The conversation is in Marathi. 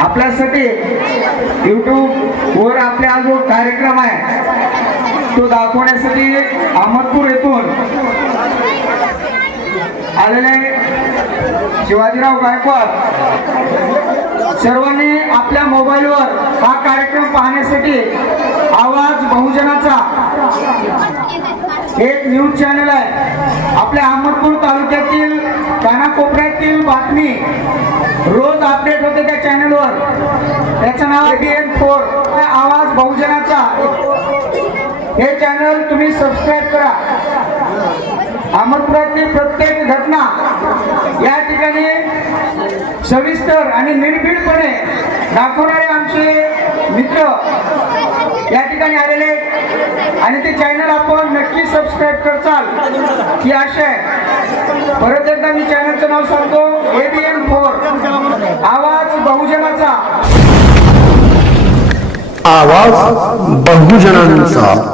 आपल्यासाठी युट्यूब वर आपला जो कार्यक्रम आहे. तो दाखवण्यासाठी अहमदपूर येथून आलेले शिवाजीराव गायकवाड सर्वांनी आपल्या मोबाईलवर हा कार्यक्रम पाहण्यासाठी आवाज बहुजनाचा एक न्यूज चॅनल आहे. आपल्या अहमदपूर तालुक्यात बातमी. रोज अपडेट होते त्या चॅनलवर त्याचं नाव एन फोर आवाज बहुजनाचा. हे चॅनल तुम्ही सबस्क्राईब करा. अहमदपुरातील प्रत्येक घटना या ठिकाणी सविस्तर आणि निर्भीडपणे दाखवणारे आमचे मित्र या ठिकाणी आलेले आणि ते चॅनल आपण नक्की सबस्क्राईब करचाल ही आशा आहे. परत एकदा मी नाव सांगतो. एबीएन फोर आवाज बहुजनाचा. आवाज बहुजनांचा.